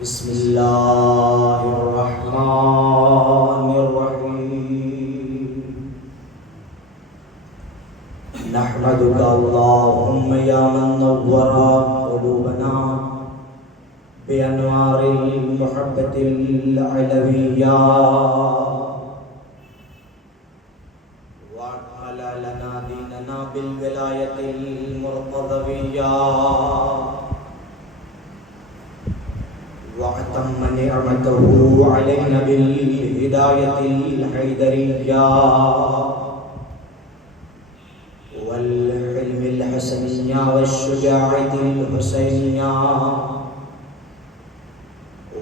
بسم اللہ الرحمن الرحیم نحمدک اللہم یا من نور قلوبنا بانوار المحبت العلویہ واکمل لنا دیننا بالولایت المرتضویہ وَأَتَمَّ نِعْمَتَهُ عَلَيْنَا بِالْهِدَايَةِ الْحَيْدَرِيَّةِ وَالْحِلْمِ الْحَسَنِيَّةِ وَالشُّجَاعَةِ الْحُسَيْنِيَّةِ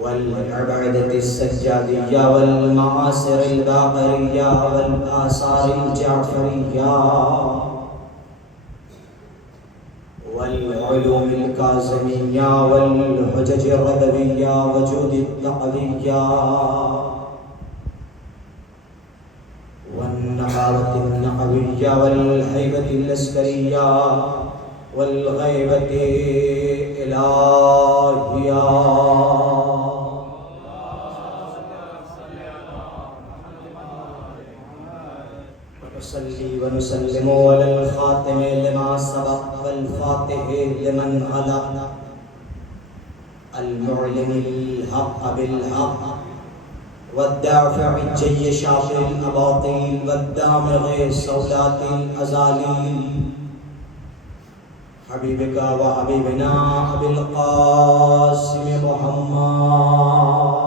وَالْعِبَادَةِ السَّجَّادِيَّةِ وَالْمَعَاصِرِ الْبَاقِرِيَّةِ وَالْآثَارِ الْجَعْفَرِيَّةِ والعلوم الكاظمية والحجج الرضوية وجود التقوية والنقاوة النقوية والهيبة العسكرية والغيبة الإلهية ونصلي ونسلم على الخاتم لما سبق والفاتح لمن علق المعلن الحق بالحق والدافع الجيش بالأباطيل والدامغ سولات الأزاليل حبيبك وحبيبنا أبي القاسم محمد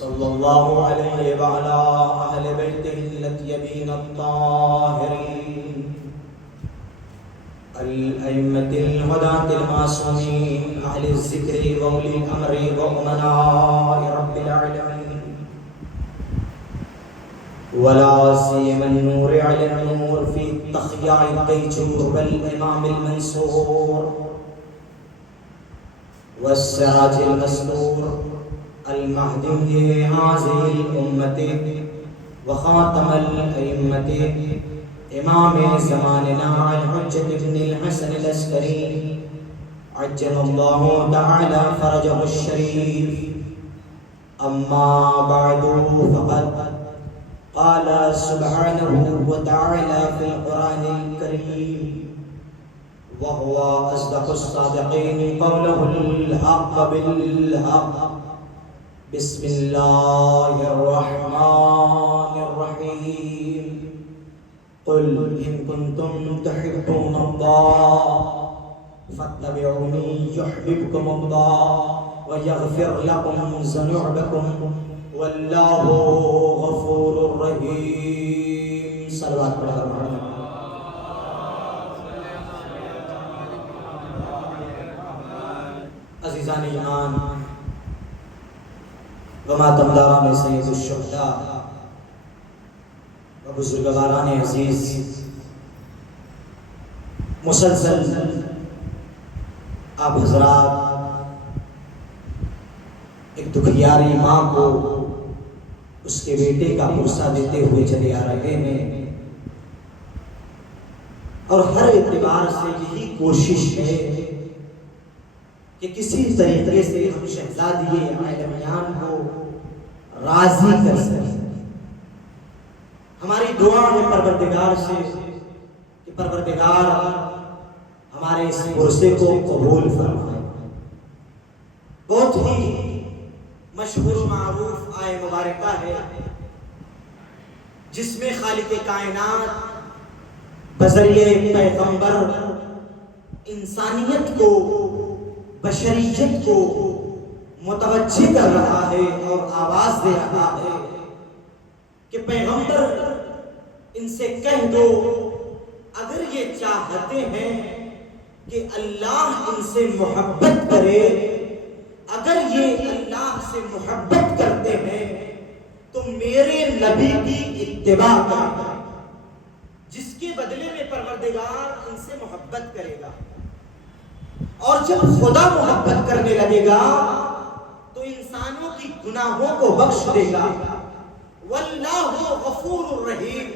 صلى الله عليه وعلى أهل بيته الطيبين الطاهرين الأئمة الهداة المعصومين أهل الذكر وأولي الأمر وأمناء رب العالمين ولا سيما النور على النور في تخياع الديجور والإمام المنصور والسراج المسرور المهدي هذه الأمة وخاتم الأئمة إمام زماننا الحجة بن الحسن العسكري عجل الله تعالى فرجه الشريف أما بعد فقد قال سبحانه وتعالى في القرآن الكريم وهو أصدق الصادقين قوله الحق بالحق بسم الله الرحمن الرحيم قل إن كنتم تحبون الله فاتبعوني يحببكم الله ويغفر لكم ذنوبكم والله غفور رحيم صلوات الله عزیزان ایمان وماتمداران سید الشہداء و بزرگواران عزیز مسلسل آپ حضرات ایک دکھیاری ماں کو اس کے بیٹے کا پرسہ دیتے ہوئے چلے آ رہے ہیں اور ہر اعتبار سے یہی کوشش ہے کہ کسی طریقے سے ہم شہزادی عالمیان کو راضی کر سکیں. ہماری دعا ہے پروردگار سے کہ پروردگار ہمارے اس پرسے کو قبول فرمائے. بہت ہی مشہور و معروف آیہ مبارکہ ہے جس میں خالق کائنات بذریعہ پیغمبر انسانیت کو بشریت کو متوجہ کر رہا ہے اور آواز دے رہا ہے کہ پیغمبر ان سے کہہ دو اگر یہ چاہتے ہیں کہ اللہ ان سے محبت کرے، اگر یہ اللہ سے محبت کرتے ہیں تو میرے نبی کی اتباع کریں جس کے بدلے میں پروردگار ان سے محبت کرے گا. اور جب خدا محبت کرنے لگے گا تو انسانوں کی گناہوں کو بخش دے گا. واللہ غفور الرحیم،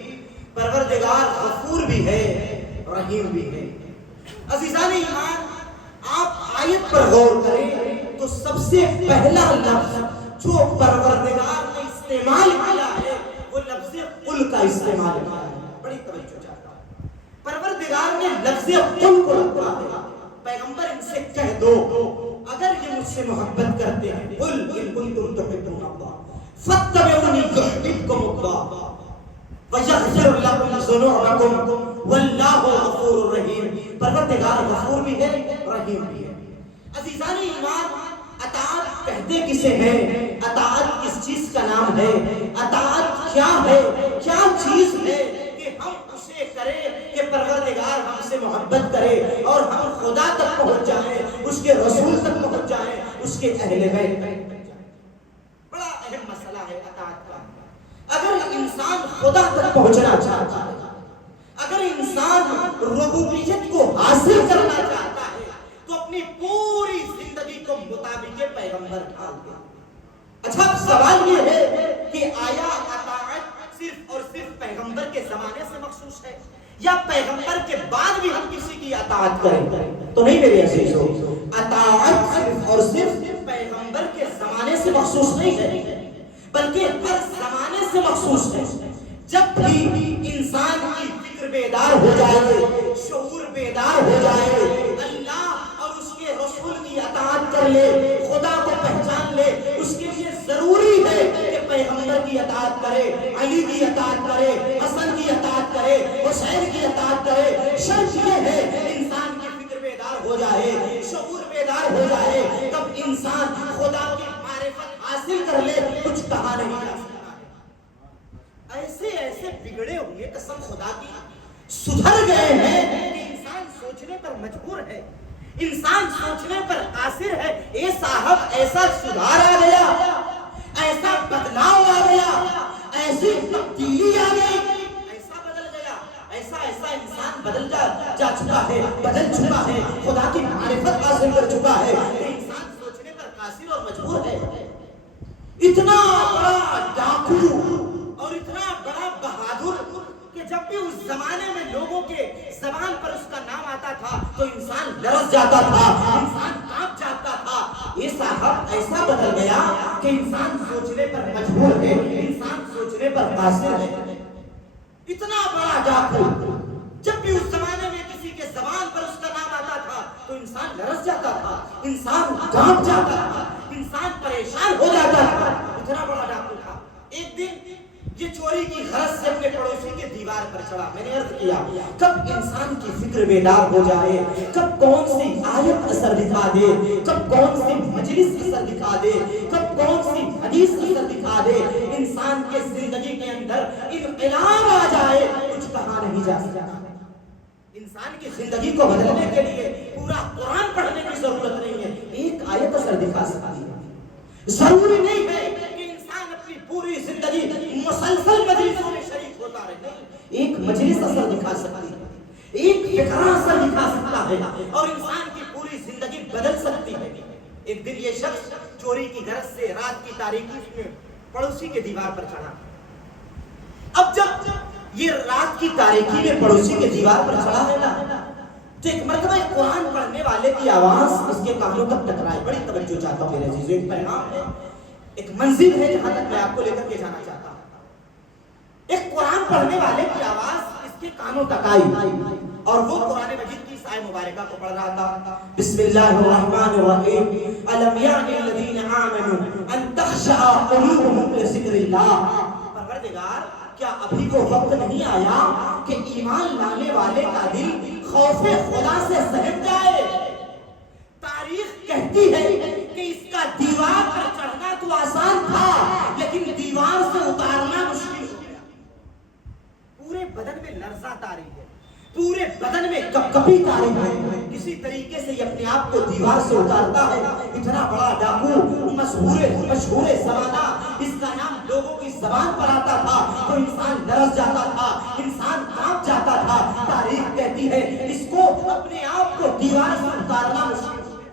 پروردگار غفور بھی ہے رحیم بھی ہے۔ عزیزان ایمان، آپ آیت پر غور کریں تو سب سے پہلا لفظ جو پروردگار نے استعمال کیا ہے وہ لفظ قل کا استعمال کیا ہے۔ بڑی توجہ چاہتا ہوں، پروردگار نے لفظ قل کو رکھا ہے، پیغمبر ان سے کہہ دو اگر یہ مجھ سے محبت کرتے ہیں، قل ان کنتم تحبون اللہ فاتبعونی یحببکم اللہ وَيَغْفِرْ لَكُمْ ذُنُوبَكُمْ وَاللَّهُ غَفُورٌ رَحِيمٌ، پروردگار غفور بھی ہے رحیم بھی ہے۔ عزیزان ایمان، اطاعت کہتے کسے ہیں؟ اطاعت کس چیز کا نام ہے؟ اطاعت کیا ہے؟ کیا چیز ہے کہ ہم اسے کریں کہ پروردگار ہم سے محبت کرے اور ہم خدا تک پہنچ جائیں، اس کے رسول تک پہنچ جائیں، اس کے اہل بیت تک پہنچ جائیں۔ بڑا اہم مسئلہ ہے اطاعت کا۔ اگر انسان خدا تک پہنچنا چاہتا ہے، اگر انسان ربوبیت کو حاصل کرنا چاہتا ہے تو اپنی پوری زندگی کو مطابق پیغمبر ڈھال دے۔ اچھا، اب سوال یہ ہے کہ آیا اطاعت صرف اور صرف پیغمبر کے زمانے سے مخصوص ہے یا پیغمبر کے بعد بھی ہم کسی کی اطاعت کریں؟ تو نہیں میرے عزیزو، اطاعت صرف اور صرف پیغمبر کے زمانے سے مخصوص نہیں ہے بلکہ ہر زمانے سے مخصوص ہے۔ جب بھی انسان کی فکر بیدار ہو جائے، شعور بیدار ہو جائے، اللہ اور اس کے رسول کی اطاعت کر لے، خدا کو پہچان لے، اس کے لیے ضروری ہے کہ پیغمبر کی اطاعت کرے، علی کی اطاعت کرے، حسن کی اطاعت کرے، حسین کی اطاعت کرے۔ شرط یہ ہے انسان کی فکر بیدار ہو جائے، شعور بیدار ہو جائے، تب انسان خدا کی معرفت حاصل کر لے، کچھ کہا نہیں جا سکتا۔ ایسے ایسے بگڑے ہوئے قسم خدا کی سدھر گئے ہیں کہ انسان سوچنے پر مجبور ہے، انسان سوچنے پر قاصر ہے۔ اے صاحب، ایسا سدھار آ گیا، ایسا بدلاؤ آ گیا، ایسی تبدیلی آ گئی، ایسا بدل گیا، ایسا انسان بدل جا چکا ہے، بدل چکا ہے، خدا کی معرفت حاصل کر چکا ہے کہ انسان سوچنے پر قاصر اور مجبور ہے۔ اتنا بڑا ڈاکو اور اتنا بڑا بہادر کہ جب بھی اس زمانے میں لوگوں کے زبان پر اس کا نام آتا تھا تو انسان لرز جاتا تھا، انسان کانپ جاتا تھا۔ یہ صاحب ایسا بدل گیا کہ انسان سوچنے پر مجبور ہے، انسان سوچنے پر قاصر ہے۔ اتنا بڑا ڈاکو جب بھی اس زمانے میں کسی کے زبان پر اس کا نام آتا تھا تو انسان لرز جاتا تھا، انسان کانپ جاتا تھا، انسان پریشان ہو جاتا تھا۔ اتنا بڑا ڈاکو تھا۔ ایک دن یہ چوری کی غرض سے اپنے پڑوسی کے دیوار پر چڑھا۔ میں نے عرض کیا، کب انسان کی فکر بیدار ہو جائے، کب کون سی آیت اثر دکھا دے، کب کون سی مجلس اثر دکھا دے، کب کون سی حدیث اثر دکھا دے، انسان کے زندگی کے اندر انقلاب آ جائے، کچھ کہا نہیں جا سکتا۔ انسان کی زندگی کو بدلنے کے لیے پورا قرآن پڑھنے کی ضرورت نہیں ہے، ایک آیت اثر دکھا سکتی ہے۔ ضروری نہیں ہے کہ انسان اپنی پوری زندگی مسلسل مجلسوں میں شریک ہوتا رہے، ایک مجلس اثر دکھا سکتی ہے، ایک فقرہ اثر دکھا سکتا ہے اور انسان کی پوری زندگی بدل سکتی ہے۔ ایک دن یہ شخص چوری کی غرض سے رات کی تاریکی میں پڑوسی کے دیوار پر چڑھا۔ اب جب یہ رات کی تاریکی میں پڑوسی کے دیوار پر چڑھا ہے نا، تو ایک مرتبہ قرآن پڑھنے والے کی آواز اس کے کانوں تک ٹکرائی۔ بڑی توجہ چاہتا ہوں میرے عزیزو، ایک پیغام ہے، ایک منزل ہے جہاں تک میں آپ کو لے کر کے جانا چاہتا ہوں۔ ایک قرآن پڑھنے والے کی آواز اس کے کانوں تک آئی اور وہ قرآن مجید کی آیت مبارکہ کو پڑھ رہا تھا۔ بسم اللہ الرحمن الرحیم، الم یعن الذین آمنوا ان تخشع قلوبهم لذکر اللہ۔ پروردگار، کیا ابھی وہ وقت نہیں آیا کہ ایمان لانے والے کا دل خوف خدا سے سہم جائے؟ تاریخ کہتی ہے کہ اس کا دیوار پر چڑھنا تو آسان تھا لیکن دیوار سے اتارنا مشکل ہو گیا۔ پورے بدن میں لرزہ طاری ہے، پورے بدن میں کپکپی طاری ہے، کسی طریقے سے یہ اپنے آپ کو دیوار سے اتارتا ہے۔ اتنا بڑا ڈاکو، مشہور زمانہ، اس کا نام لوگوں کی زبان پر آتا تھا تو انسان لرز جاتا تھا، انسان کانپ جاتا تھا۔ تاریخ کہتی ہے اس کو اپنے آپ کو دیوار سے اتارنا مشکل ہو گیا۔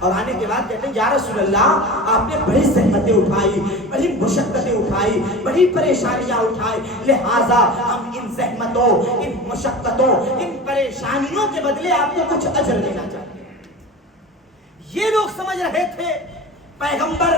اور آنے کے بعد کہتے ہیں یا رسول اللہ آپ نے بڑی زحمتیں اٹھائی، بڑی مشقتیں اٹھائی، بڑی پریشانیاں اٹھائی، لہٰذا ہم ان زحمتوں، ان مشقتوں، ان پریشانیوں کے بدلے آپ کو کچھ اجر دینا چاہتے ہیں۔ یہ لوگ سمجھ رہے تھے پیغمبر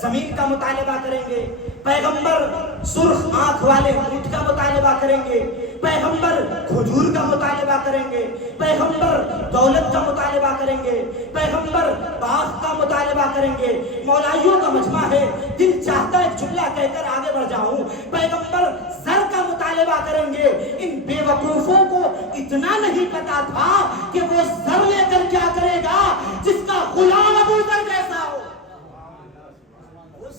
زمین کا مطالبہ کریں گے، پیغمبر سرخ آنکھ والے اونٹ کا مطالبہ کریں گے، پیغمبر کھجور کا مطالبہ کریں گے، پیغمبر دولت کا مطالبہ کریں گے، پیغمبر باغ کا مطالبہ کریں گے، مولائیوں کا مجمع ہے، دل چاہتا ہے جملہ کہہ کر آگے بڑھ جاؤں، پیغمبر زر کا مطالبہ کریں گے۔ ان بے وقوفوں کو اتنا نہیں پتا تھا کہ وہ زر لے کر کیا کرے گا جس کا غلام ابو ذر جیسا ہو،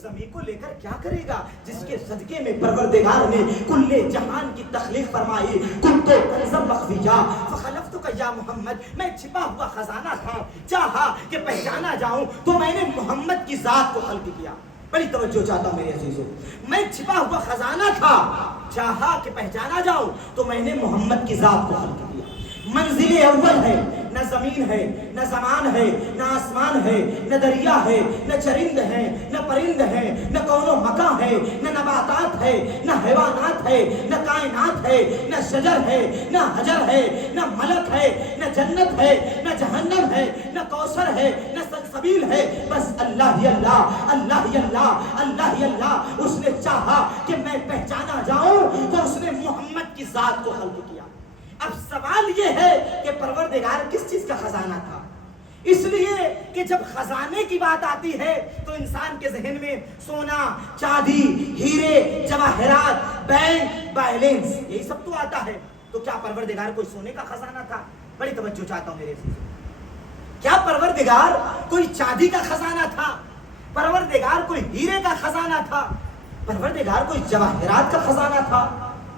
زمین کو لے کر کیا کرے گا جس کے صدقے میں پروردگار نے کل جہان کی تخلیق فرمائی۔ کنت کنزا مخفیا فخلفتک یا محمد، میں چھپا ہوا خزانہ تھا، چاہا کہ پہچانا جاؤں تو میں نے محمد کی ذات کو خلق کیا۔ بڑی توجہ چاہتا ہوں میرے عزیزوں، میں چھپا ہوا خزانہ تھا، چاہا کہ پہچانا جاؤں تو میں نے محمد کی ذات کو خلق کیا۔ منزل اول ہے، نہ زمین ہے، نہ زمان ہے، نہ آسمان ہے، نہ دریا ہے، نہ چرند ہے، نہ پرند ہے، نہ کون و مکان ہے، نہ نباتات ہے، نہ حیوانات ہے، نہ کائنات ہے، نہ شجر ہے، نہ حجر ہے، نہ ملک ہے، نہ جنت ہے، نہ جہنم ہے، نہ کوثر ہے، نہ سلسبیل ہے، بس اللہ ہی اللہ، اللہ ہی اللہ، اللہ ہی اللہ۔ اس نے چاہا کہ میں پہچانا جاؤں تو اس نے محمد کی ذات کو خلق کیا۔ اب سوال یہ ہے کہ پروردگار کس چیز کا خزانہ تھا؟ اس لیے کہ جب خزانے کی بات آتی ہے تو انسان کے ذہن میں سونا، چاندی، ہیرے، جواہرات، بینک بیلنس یہی سب تو آتا ہے۔ تو کیا پروردگار کوئی سونے کا خزانہ تھا؟ بڑی توجہ چاہتا ہوں میرے عزیزو، کیا پروردگار کوئی چاندی کا خزانہ تھا؟ پروردگار کوئی ہیرے کا خزانہ تھا؟ پروردگار کوئی جواہرات کا خزانہ تھا؟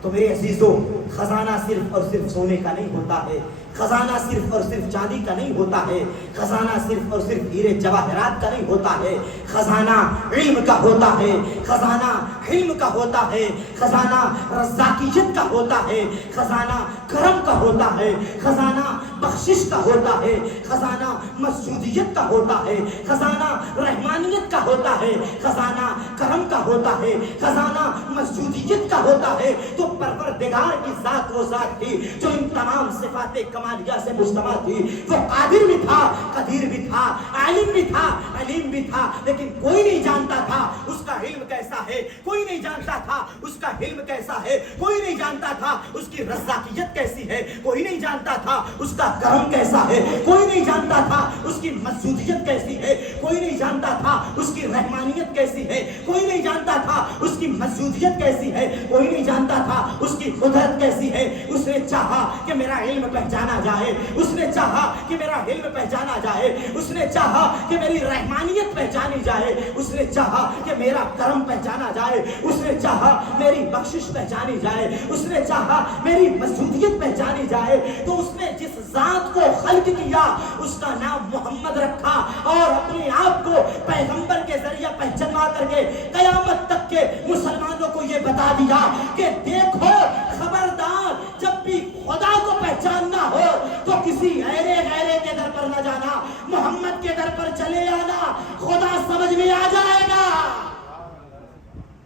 تو میرے عزیزو، خزانہ صرف اور صرف سونے کا نہیں ہوتا ہے، خزانہ صرف اور صرف چاندی کا نہیں ہوتا ہے، خزانہ صرف اور صرف ہیرے جواہرات کا نہیں ہوتا ہے، خزانہ علم کا ہوتا ہے، خزانہ حلم کا ہوتا ہے، خزانہ رزاقیت کا ہوتا ہے، خزانہ کرم کا ہوتا ہے، خزانہ بخشش کا ہوتا ہے، خزانہ مسجودیت کا ہوتا ہے، خزانہ رحمانیت کا ہوتا ہے، خزانہ کرم کا ہوتا ہے، خزانہ مسجودیت کا ہوتا ہے۔ تو پروردگار کی ذات وہ ذات تھی جو ان تمام صفات کمالیہ سے مجتمع تھی۔ وہ قادر بھی تھا، قدیر بھی تھا، عالم بھی تھا، علیم بھی تھا، لیکن کوئی نہیں جانتا تھا اس کا علم کیسا ہے، کوئی نہیں جانتا تھا اس کا علم کیسا ہے، کوئی نہیں جانتا تھا اس کی رزاقیت کیسی ہے، کوئی نہیں جانتا تھا اس کا کرم کیسا ہے، کوئی نہیں جانتا تھا اس کی مسجودیت کیسی ہے، کوئی نہیں جانتا تھا اس کی رحمانیت کیسی ہے، کوئی نہیں جانتا تھا اس کی مسجودیت کیسی ہے، کوئی نہیں جانتا تھا اس کی قدرت کیسی ہے۔ اس نے چاہا کہ میرا علم پہچانا جائے، اس نے چاہا کہ میرا علم پہچانا جائے، اس نے چاہا کہ میری رحمانیت پہچانی جائے، اس نے چاہا کہ میرا کرم پہچانا جائے، اس نے چاہا میری بخشش پہچانی جائے، اس نے چاہا میری مسجودیت پہچانی جائے۔ تو اس نے جس ذات کو خلق کیا اس کا نام محمد رکھا، اور اپنے آپ کو پیغمبر کے ذریعہ پہچانوا کر کے قیامت تک کے مسلمانوں کو یہ بتا دیا کہ دیکھو خبردار، جب بھی خدا کو پہچاننا ہو تو کسی غیرے کے در پر نہ جانا، محمد کے در پر چلے آنا، خدا سمجھ میں آ جائے گا۔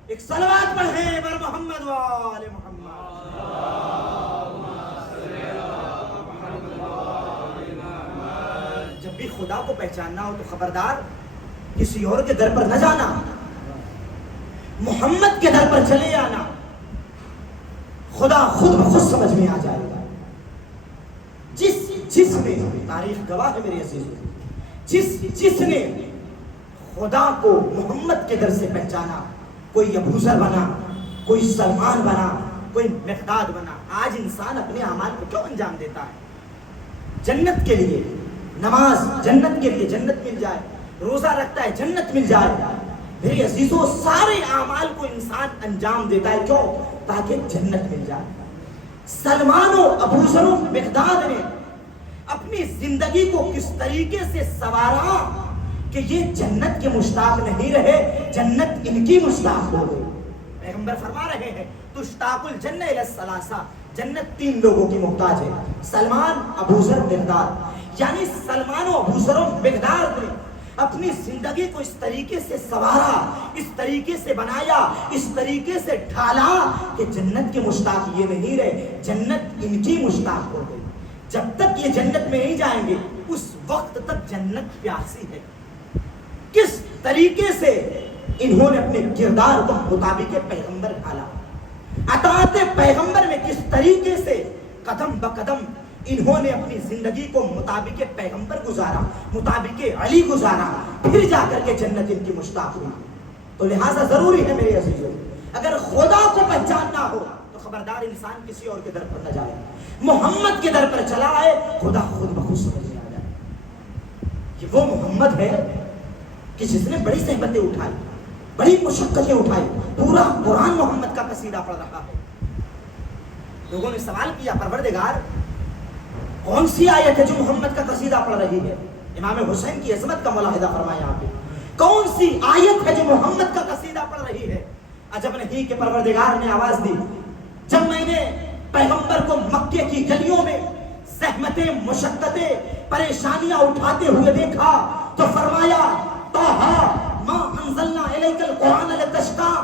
ایک صلوات پڑھیں بر محمد و آل محمد۔ جب بھی خدا کو پہچاننا ہو تو خبردار کسی اور کے در پر نہ جانا، محمد کے در پر چلے آنا، خدا خود بخود سمجھ میں آ جائے گا۔ جس نے تاریخ گواہ ہے میرے عزیزو، جس نے خدا کو محمد کے در سے پہچانا، کوئی ابو ذر بنا، کوئی سلمان بنا، کوئی مقداد بنا۔ آج انسان اپنے اعمال کو کیوں انجام دیتا ہے؟ جنت کے لیے، نماز جنت کے لیے، جنت مل جائے، روزہ رکھتا ہے جنت مل جائے۔ میرے عزیزو، سارے اعمال کو انسان انجام دیتا ہے کیوں؟ تاکہ جنت مل جائے۔ سلمان و ابو ذر و مقداد نے اپنی زندگی کو کس طریقے سے سوارا کہ یہ جنت کے مشتاق نہیں رہے، جنت ان کی مشتاق ہو گئی۔ پیغمبر فرما رہے ہیں تشتاق الجنہ الی الثلاثہ، جنت تین لوگوں کی محتاج ہے، سلمان، ابو ذر، مقداد۔ یعنی سلمان و ابو ذر و مقداد نے اپنی زندگی کو اس طریقے سے سنوارا، اس طریقے سے بنایا، اس طریقے سے ڈھالا کہ جنت کے مشتاق یہ نہیں رہے، جنت ان کی مشتاق ہو گئی۔ جب تک یہ جنت میں نہیں جائیں گے اس وقت تک جنت پیاسی ہے۔ کس طریقے سے انہوں نے اپنے کردار کو مطابق پیغمبر ڈھالا، اطاعت پیغمبر میں کس طریقے سے قدم بقدم انہوں نے اپنی زندگی کو مطابق پیغمبر گزارا، مطابق علی گزارا، پھر جا کر کے جنت ان کی مشتاق ہوئی۔ تو لہٰذا ضروری ہے میرے عزیزوں، اگر خدا کو پہچاننا ہو تو خبردار انسان کسی اور کے در پر نہ جائے، محمد کے در پر چلا آئے، خدا خود بخود سمجھ میں آ جائے۔ یہ وہ محمد ہے کہ جس نے بڑی صحبتیں اٹھائی، بڑی مشقتیں اٹھائی، پورا قرآن محمد کا قصیدہ پڑھ رہا ہے۔ لوگوں نے سوال کیا پروردگار کون سی آیت ہے جو محمد کا قصیدہ پڑھ رہی ہے؟ امام حسین کی عظمت کا ملاحظہ فرمایا آپ نے، کون سی آیت ہے جو محمد کا قصیدہ پڑھ رہی ہے؟ عجب نہیں کہ پروردگار نے آواز دی، جب میں نے پیغمبر کو مکے کی گلیوں میں زحمتیں، مشقتیں، پریشانیاں اٹھاتے ہوئے دیکھا تو فرمایا طٰہٰ ما انزلنا الیک القرآن لتشقیٰ،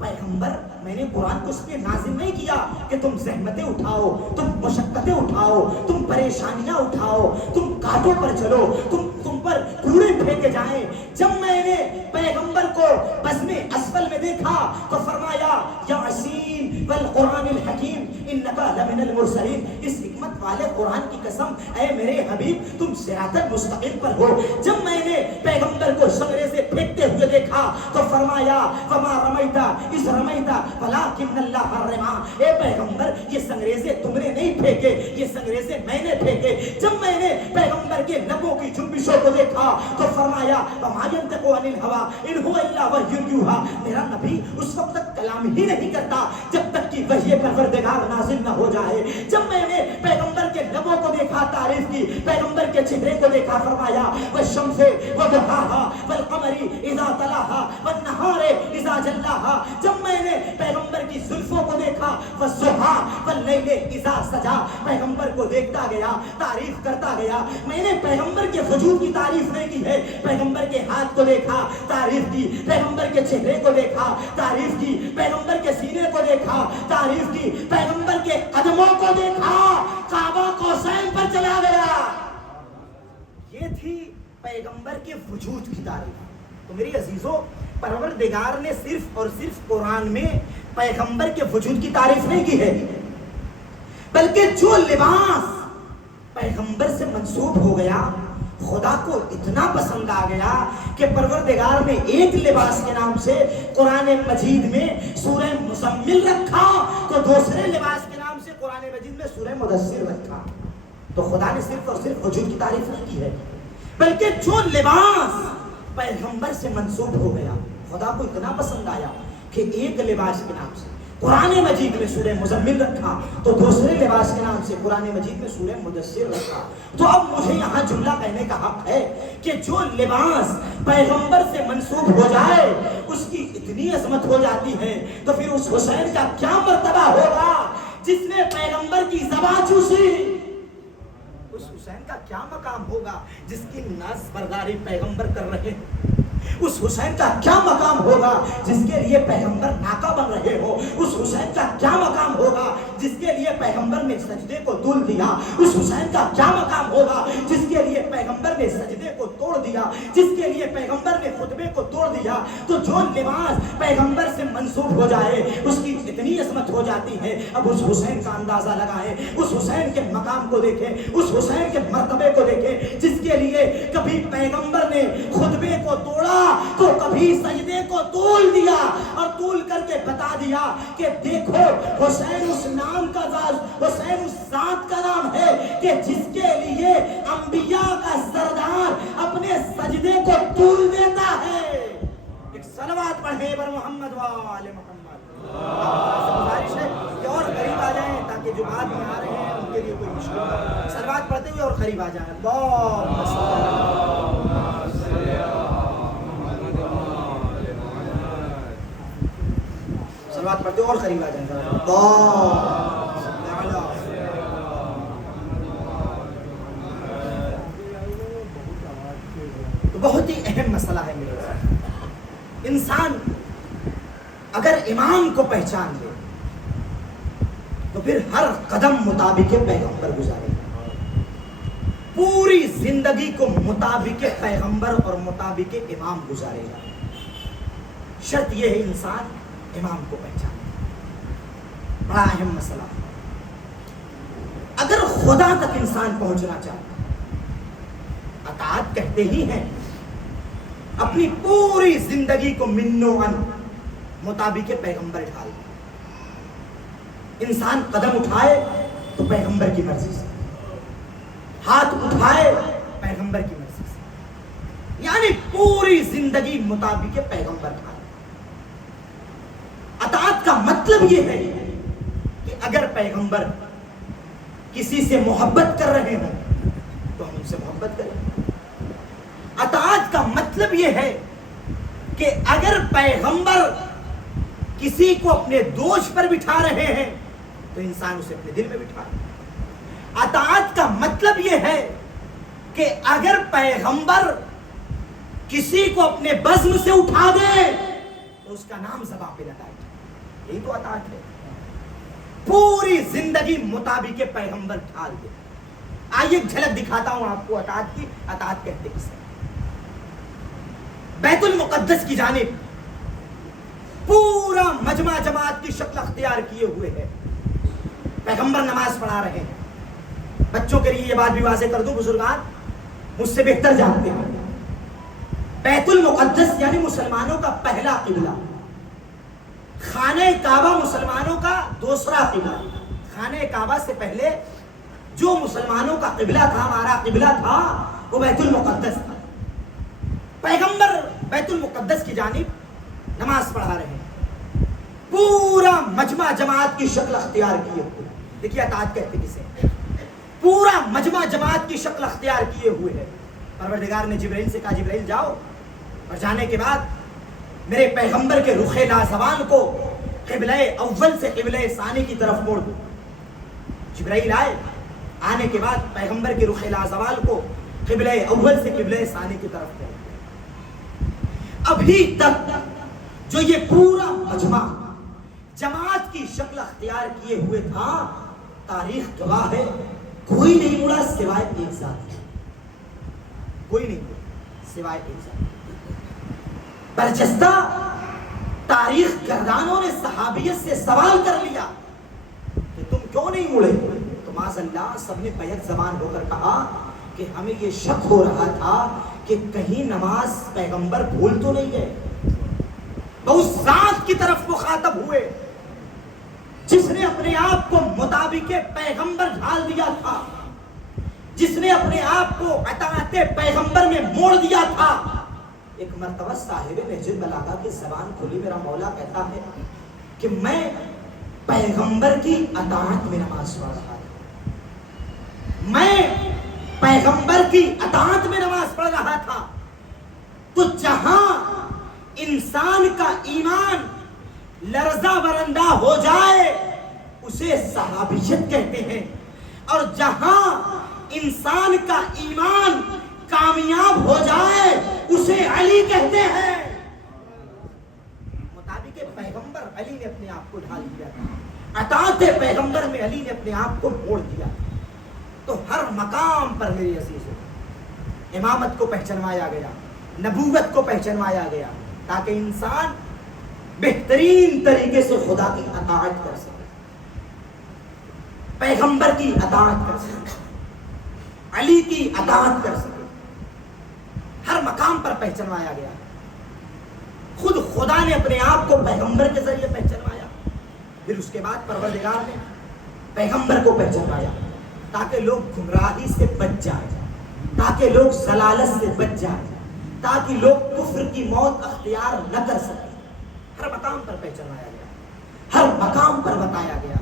پیغمبر میں نے قرآن کو اس لیے نازل نہیں کیا کہ تم زحمتیں اٹھاؤ، تم مشقتیں اٹھاؤ، تم پریشانیاں اٹھاؤ، تم کانٹوں پر چلو، تم پر کوڑے پھینکے جائیں۔ جب میں نے پیغمبر کو بزم اسفل میں دیکھا تو فرمایا یاسین والقرآن الحکیم انک لمن المرسلین، اس حکمت والے قرآن کی قسم اے میرے حبیب تم صراط المستقیم پر ہو۔ جب میں نے پیغمبر کو شمرے سے پھینکتے ہوئے دیکھا تو فرمایا وما رمیت اذ رمیت ولکن اللہ رمی، اے پیغمبر یہ سنگریزے تم نے نہیں پھینکے، یہ سنگریزے میں نے پھینکے۔ جب میں نے پیغمبر کے لبوں کی جنبشوں کو دیکھا تو فرمایا وما ینطق عن الہوی ان هو الا وحی یوحی، میرا نبی اس وقت تک کلام ہی نہیں کرتا جب تک کہ وحی پروردگار نازل نہ ہو جائے۔ جب میں نے پیغمبر کے لبوں کو دیکھا تعریف کی، پیغمبر کے چہرے کو دیکھا فرمایا والشمس وضحاها والقمر اذا تلاها والنهار اذا جلاها، جب میں نے پیغمبر کی زلفوں کو دیکھا والضحیٰ واللیل اذا سجا، پیغمبر کو دیکھتا گیا، تعریف کرتا گیا۔ میں نے پیغمبر کے وجود کی تعریف نہیں کی ہے، پیغمبر کے ہاتھ کو دیکھا، تعریف کی، پیغمبر کے چہرے کو دیکھا، تعریف کی، پیغمبر کے سینے کو دیکھا، تعریف کی، پیغمبر کے قدموں کو دیکھا، کعبہ قوسین پر چلا گیا۔ یہ تھی پیغمبر کے وجود کی تعریف۔ تو میری عزیزوں، پروردگار نے صرف اور صرف قرآن میں پیغمبر کے وجود کی تعریف نہیں کی ہے، بلکہ جو لباس پیغمبر سے منسوب ہو گیا خدا کو اتنا پسند آ گیا کہ پروردگار نے ایک لباس کے نام سے قرآن مجید میں سورہ مزمل رکھا تو دوسرے لباس کے نام سے قرآن مجید میں سورہ مدثر رکھا۔ تو خدا نے صرف اور صرف وجود کی تعریف نہیں کی ہے، بلکہ جو لباس پیغمبر سے منسوب ہو گیا خدا کو اتنا پسند آیا کہ ایک لباس کے نام سے قرآن مجید میں سورہ مزمل رکھا تو دوسرے لباس کے نام سے قرآن مجید میں سورہ مدثر رکھا۔ تو اب مجھے یہاں جملہ کہنے کا حق ہے کہ جو لباس پیغمبر سے منسوب ہو جائے اس کی اتنی عظمت ہو جاتی ہے تو پھر اس حسین کا کیا مرتبہ ہوگا جس نے پیغمبر کی زبان چوسی، اس حسین کا کیا مقام ہوگا جس کی ناز برداری پیغمبر کر رہے ہیں، اس حسین کا کیا مقام ہوگا جس کے لیے پیغمبر ناکا بن رہے ہو، اس حسین کا کیا مقام ہوگا جس کے لیے پیغمبر نے سجدے کو تول دیا، اس حسین کا کیا مقام ہوگا جس کے لیے پیغمبر نے سجدے کو توڑ دیا، جس کے لیے پیغمبر نے خطبے کو توڑ دیا۔ تو جو لباس پیغمبر سے منسوب ہو جائے اس کی اتنی عظمت ہو جاتی ہے۔ اب اس حسین کا اندازہ لگائیں، اس حسین کے مقام کو دیکھیں، اس حسین کے مرتبے کو دیکھیں جس کے لیے کبھی پیغمبر نے خطبے کو توڑا تو کبھی سجدے کو تول دیا اور تول کر کے بتا دیا کہ دیکھو حسین اس نام کا ذات، حسین اس ذات کا نام ہے کہ جس کے لیے انبیاء کا سردار اپنے سجدے کو تول دیتا ہے۔ ایک صلوات پڑھیں بر محمد و آل محمد۔ گزارش ہے کہ اور قریب آ جائیں تاکہ جو بعد میں آ رہے ہیں ان کے لیے کوئی مشکل نہ، صلوات پڑھتے ہوئے اور قریب آ جائیں۔ اللہم صلوات پڑھتے ہوئے اور قریب آ جائیں۔ تو بہت ہی اہم مسئلہ ہے میرے ساتھ. انسان اگر امام کو پہچان لے تو پھر ہر قدم مطابق پیغمبر گزارے گا, پوری زندگی کو مطابق پیغمبر اور مطابق امام گزارے گا. شرط یہ ہے انسان امام کو پہچانے. بڑا اہم مسئلہ. اگر خدا تک انسان پہنچنا چاہتا ہے, اطاعت کہتے ہی ہیں, اپنی پوری زندگی کو منو ان مطابق پیغمبر ڈھال دے. انسان قدم اٹھائے تو پیغمبر کی مرضی سے, ہاتھ اٹھائے پیغمبر کی مرضی سے, یعنی پوری زندگی مطابق پیغمبر ڈھال. اطاعت کا مطلب یہ ہے کہ اگر پیغمبر کسی سے محبت کر رہے ہوں تو ہم ان سے محبت کریں. اطاعت کا مطلب یہ ہے کہ اگر پیغمبر کسی کو اپنے دوش پر بٹھا رہے ہیں تو انسان اسے اپنے دل میں بٹھائے. اطاعت کا مطلب یہ ہے کہ اگر پیغمبر کسی کو اپنے بزم سے اٹھا دے تو اس کا نام زبان پہ لگائے. یہی تو اطاعت ہے. پوری زندگی مطابق پیغمبر ڈھال دے. آئیے ایک جھلک دکھاتا ہوں آپ کو اطاعت کی. اطاعت کہتے کسے؟ بیت المقدس کی جانب پورا مجمع جماعت کی شکل اختیار کیے ہوئے ہے. پیغمبر نماز پڑھا رہے ہیں. بچوں کے لیے یہ بات بھی واضح کر دوں, بزرگان مجھ سے بہتر جانتے ہیں. بیت المقدس یعنی مسلمانوں کا پہلا قبلہ. خانہ کعبہ مسلمانوں کا دوسرا قبلہ. خانہ کعبہ سے پہلے جو مسلمانوں کا قبلہ تھا, ہمارا قبلہ تھا, وہ بیت المقدس تھا. پیغمبر بیت المقدس کی جانب نماز پڑھا رہے ہیں. پورا مجمع جماعت کی شکل اختیار کیے ہوئے. دیکھیے اطاعت کہتے کسے؟ پورا مجمع جماعت کی شکل اختیار کیے ہوئے ہے. پروردگار نے جبرائیل سے کہا, جبرائیل جاؤ, اور جانے کے بعد میرے پیغمبر کے رخ لازوال کو قبلہ اول سے قبلہ ثانی کی طرف موڑ دو. جبرائیل آئے. آنے کے بعد پیغمبر کے رخ لازوال کو قبلہ اول سے قبلہ ثانی کی طرف موڑ دو. ابھی تک جو یہ پورا مجمع جماعت کی شکل اختیار کیے ہوئے تھا, تاریخ گواہ ہے, کوئی نہیں مڑا سوائے ایک ذات. کوئی نہیں مڑا سوائے ایک ذات. برجستہ تاریخ گردانوں نے صحابیت سے سوال کر لیا کہ تم کیوں نہیں مڑے؟ تو معاذ اللہ سب نے بیک زبان ہو کر کہا کہ ہمیں یہ شک ہو رہا تھا کہ کہیں نماز پیغمبر بھول تو نہیں گئے. وہ اس ذات کی طرف مخاطب ہوئے جس نے اپنے آپ کو مطابق پیغمبر ڈھال دیا تھا, جس نے اپنے آپ کو اطاعت پیغمبر میں موڑ دیا تھا. ایک مرتبہ صاحب نہج البلاغہ کی زبان کھلی, میرا مولا کہتا ہے کہ میں پیغمبر کی اطاعت میں نماز پڑھ رہا تھا. میں پیغمبر کی اطاعت میں نماز پڑھ رہا تھا. تو جہاں انسان کا ایمان لرزہ برندہ ہو جائے اسے صحابیت کہتے ہیں, اور جہاں انسان کا ایمان کامیاب ہو جائے اسے علی کہتے ہیں. مطابق پیغمبر علی نے اپنے آپ کو ڈھال دیا تھا. اطاعت پیغمبر میں علی نے اپنے آپ کو موڑ دیا. تو ہر مقام پر میری عزیزوں امامت کو پہچنوایا گیا, نبوت کو پہچنوایا گیا, تاکہ انسان بہترین طریقے سے خدا کی اطاعت کر سکے, پیغمبر کی اطاعت کر سکے, علی کی اطاعت کر سکے. ہر مقام پر پہچنوایا گیا. خود خدا نے اپنے آپ کو پیغمبر کے ذریعے پہچنوایا, پھر اس کے بعد پروردگار نے پیغمبر کو پہچنوایا تاکہ لوگ گمراہی سے بچ جائیں, تاکہ لوگ ضلالت سے بچ جائیں, تاکہ لوگ کفر کی موت اختیار نہ کر سکیں. ہر مقام پر پہچنوایا گیا, ہر مقام پر بتایا گیا.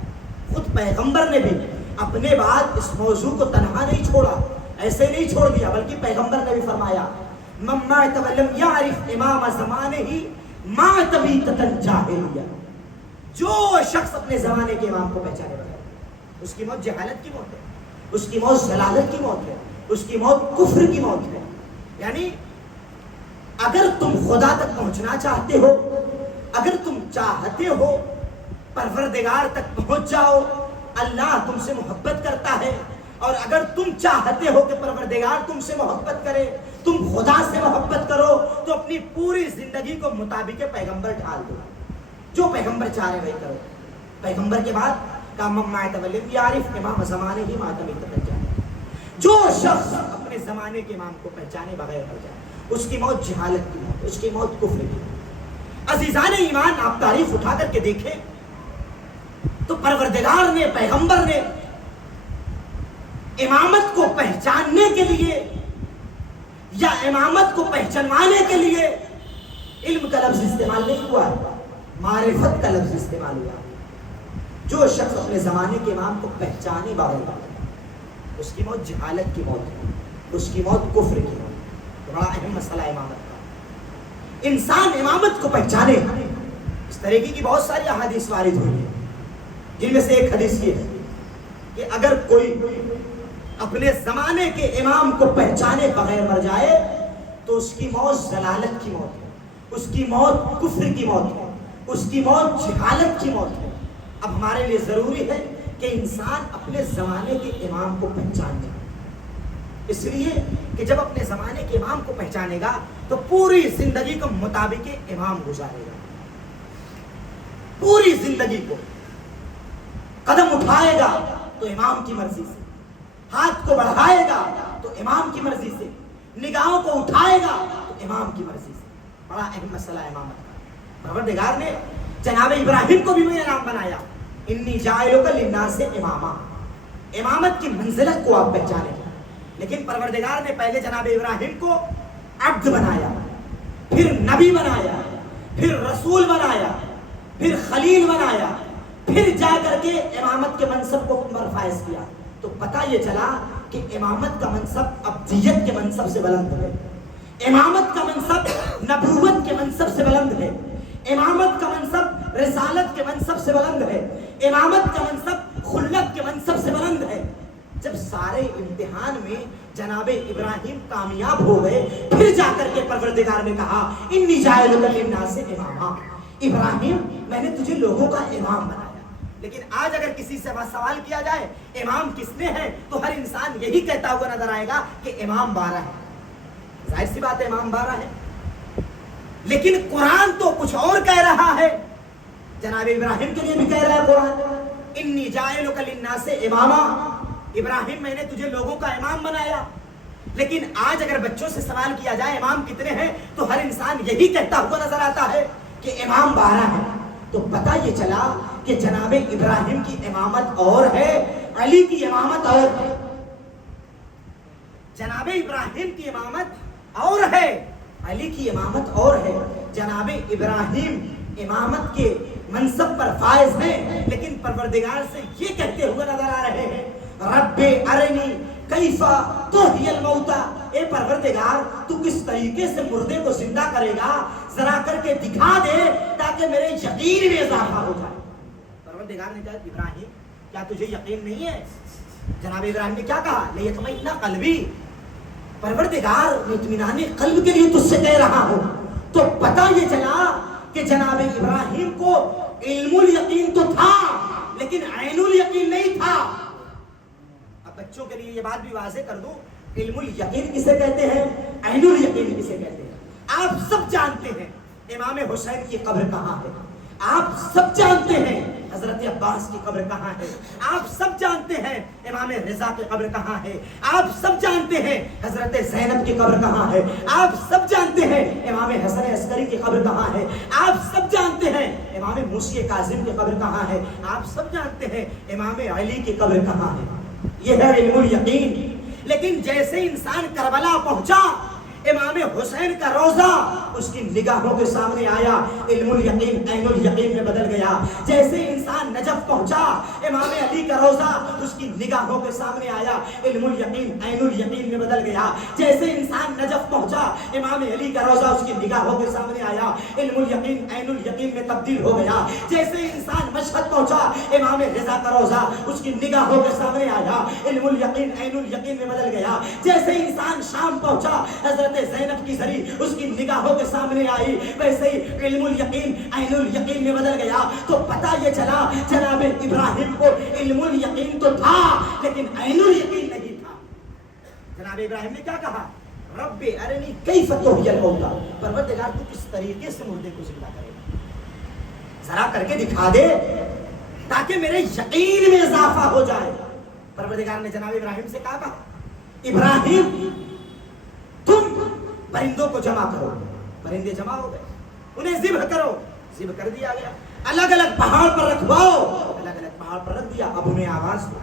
خود پیغمبر نے بھی اپنے بعد اس موضوع کو تنہا نہیں چھوڑا, ایسے نہیں چھوڑ دیا, بلکہ پیغمبر نے بھی فرمایا من مات ولم يعرف امام زمانه مات بیتة جاہلیہ. جو شخص اپنے زمانے کے امام کو پہچانے والا ہے اس کی موت جہالت کی موت ہے, اس کی موت ضلالت کی موت ہے, اس کی موت کفر کی موت ہے. یعنی اگر تم خدا تک پہنچنا چاہتے ہو، اگر تم چاہتے ہو پروردگار تک پہنچ جاؤ، اللہ تم سے محبت کرتا ہے، اور اگر تم چاہتے ہو کہ پروردگار تم سے محبت کرے، تم خدا سے محبت کرو، تو اپنی پوری زندگی کو مطابق پیغمبر ڈھال دو، جو پیغمبر چاہ رہے وہی کرو۔ پیغمبر کے بعد کام عارف امام زمانے ہی ماتم پہچانے، جو شخص اپنے زمانے کے امام کو پہچانے بغیر مر جائے اس کی موت جہالت کی موت، اس کی موت کفر کی موت۔ عزیزان ایمان، آپ تعریف اٹھا کر کے دیکھیں تو پروردگار نے، پیغمبر نے امامت کو پہچاننے کے لیے یا امامت کو پہچانوانے کے لیے علم کا لفظ استعمال نہیں ہوا ہے، معرفت کا لفظ استعمال ہوا ہے۔ جو شخص اپنے زمانے کے امام کو پہچانے بغیر اس کی موت جہالت کی موت ہے، اس کی موت کفر کی موت۔ بڑا اہم مسئلہ امامت کا، انسان امامت کو پہچانے۔ اس طریقے کی بہت ساری احادیث وارد ہوئی ہیں، جن میں سے ایک حدیث یہ ہے کہ اگر کوئی اپنے زمانے کے امام کو پہچانے بغیر مر جائے تو اس کی موت ضلالت کی موت ہے، اس کی موت کفر کی موت ہے، اس کی موت جہالت کی موت ہے۔ اب ہمارے لیے ضروری ہے کہ انسان اپنے زمانے کے امام کو پہچان جائے، اس لیے کہ جب اپنے زمانے کے امام کو پہچانے گا تو پوری زندگی کو مطابق امام گزارے گا، پوری زندگی کو قدم اٹھائے گا تو امام کی مرضی سے، ہاتھ کو بڑھائے گا تو امام کی مرضی سے، نگاہوں کو اٹھائے گا تو امام کی مرضی سے۔ بڑا اہم مسئلہ ہے امامت کا۔ پروردگار نے جناب ابراہیم کو بھی میں نام بنایا، انی جاعلک للناس اماما، امامت کی منزلت کو آپ پہچانیں۔ لیکن پروردگار نے پہلے جناب ابراہیم کو عبد بنایا، پھر نبی بنایا، پھر رسول بنایا، پھر خلیل بنایا، پھر جا کر کے امامت کے منصب کو برفائز کیا۔ تو پتہ یہ چلا کہ امامت کا منصب ابدیت کے منصب سے بلند ہے، امامت کا منصب نبوت کے منصب سے بلند ہے، امامت کا منصب رسالت کے منصب سے بلند ہے، امامت کا منصب خلت کے منصب سے بلند ہے۔ جب سارے امتحان میں جناب ابراہیم کامیاب ہو گئے، پھر جا کر کے پروردگار نے کہا انی جاعلک للناس اماما، ابراہیم میں نے تجھے لوگوں کا امام بنایا۔ لیکن آج اگر کسی سے سوال کیا جائے امام کس نے ہے تو ہر انسان یہی کہتا ہوا نظر آئے گا کہ امام 12 ہے۔ ظاہر سی بات ہے امام 12 ہے، لیکن قرآن تو کچھ اور کہہ رہا ہے۔ جناب ابراہیم کے لیے بھی کہہ رہا ہے قرآن انی جاعلک للناس اماما، ابراہیم میں نے تجھے لوگوں کا امام بنایا۔ لیکن آج اگر بچوں سے سوال کیا جائے امام کتنے ہیں تو ہر انسان یہی کہتا ہوا نظر آتا ہے کہ امام 12 ہے۔ تو پتہ یہ چلا کہ جناب ابراہیم کی امامت اور ہے، علی کی امامت اور ہے۔ جناب ابراہیم کی امامت اور ہے، علی کی امامت اور ہے۔ جناب ابراہیم امامت کے منصب پر فائز ہیں، لیکن پروردگار سے یہ کہتے ہوئے نظر آ رہے ہیں رب ارنی کیف تحیی الموتى، اے پروردگار تو کس طریقے سے مردے کو زندہ کرے گا، ذرا کر کے دکھا دے تاکہ میرے یقین میں اضافہ ہو جائے۔ پروردگار نے کہا ابراہیم کیا تجھے یقین نہیں ہے؟ جناب ابراہیم نے کیا کہا لیطمئن قلبی، پروردگار اطمینان قلب کے لیے تجھ سے کہہ رہا ہوں۔ تو پتہ یہ چلا کہ جناب ابراہیم کو علم الیقین تو تھا لیکن عین الیقین نہیں تھا۔ اب بچوں کے لیے یہ بات بھی واضح کر دوں، علم الیقین کسے کہتے ہیں، عین الیقین کسے کہتے ہیں؟ آپ سب جانتے ہیں امام حسین کی قبر کہاں ہے، آپ سب جانتے ہیں حضرت عباس کی قبر کہاں ہے، آپ سب جانتے ہیں امام رضا کی قبر کہاں ہے، آپ سب جانتے ہیں حضرت زینب کی قبر کہاں ہے، آپ سب جانتے ہیں امام حسن عسکری کی قبر کہاں ہے، آپ سب جانتے ہیں امام موسی کاظم کی قبر کہاں ہے، آپ سب جانتے ہیں امام علی کی قبر کہاں ہے۔ یہ ہے علم الیقین۔ لیکن جیسے انسان کربلا پہنچا، امام حسین کا روضہ اس کی نگاہوں کے سامنے آیا، علم الیقین عین الیقین میں بدل گیا۔ جیسے انسان نجف پہنچا، امام علی کا روضہ اس کی نگاہوں کے سامنے آیا، علم الیقین عین الیقین میں بدل گیا۔ جیسے انسان نجف پہنچا، امام علی کا روضہ اس کی نگاہوں کے سامنے آیا، علم الیقین عین الیقین میں تبدیل ہو گیا۔ جیسے انسان مشہد پہنچا، امام رضا کا روضہ اس کی نگاہوں کے سامنے آیا، علم الیقین عین الیقین میں بدل گیا۔ جیسے انسان شام پہنچا، حضرت حضرت زینب کی زری اس کی نگاہوں کے سامنے آئی، ویسے ہی علم الیقین عین الیقین میں بدل گیا، تو پتہ یہ چلا جناب ابراہیم کو علم الیقین تو تھا لیکن عین الیقین نہیں تھا۔ جناب ابراہیم نے کیا کہا؟ رب ارنی کیف تحیی الموتیٰ، پروردگار تو کس طریقے سے مردے کو زندہ کرے گا، ذرا کر کے دکھا دے تاکہ میرے یقین میں اضافہ ہو جائے۔ پروردگار نے جناب ابراہیم سے کہا ابراہیم تم پرندوں کو جمع کرو، پرندے جمع ہو گئے، انہیں ذبح کرو، ذبح کر دیا گیا، الگ الگ پہاڑ پر رکھواؤ، الگ الگ پہاڑ پر رکھ دیا، اب انہیں آواز دو۔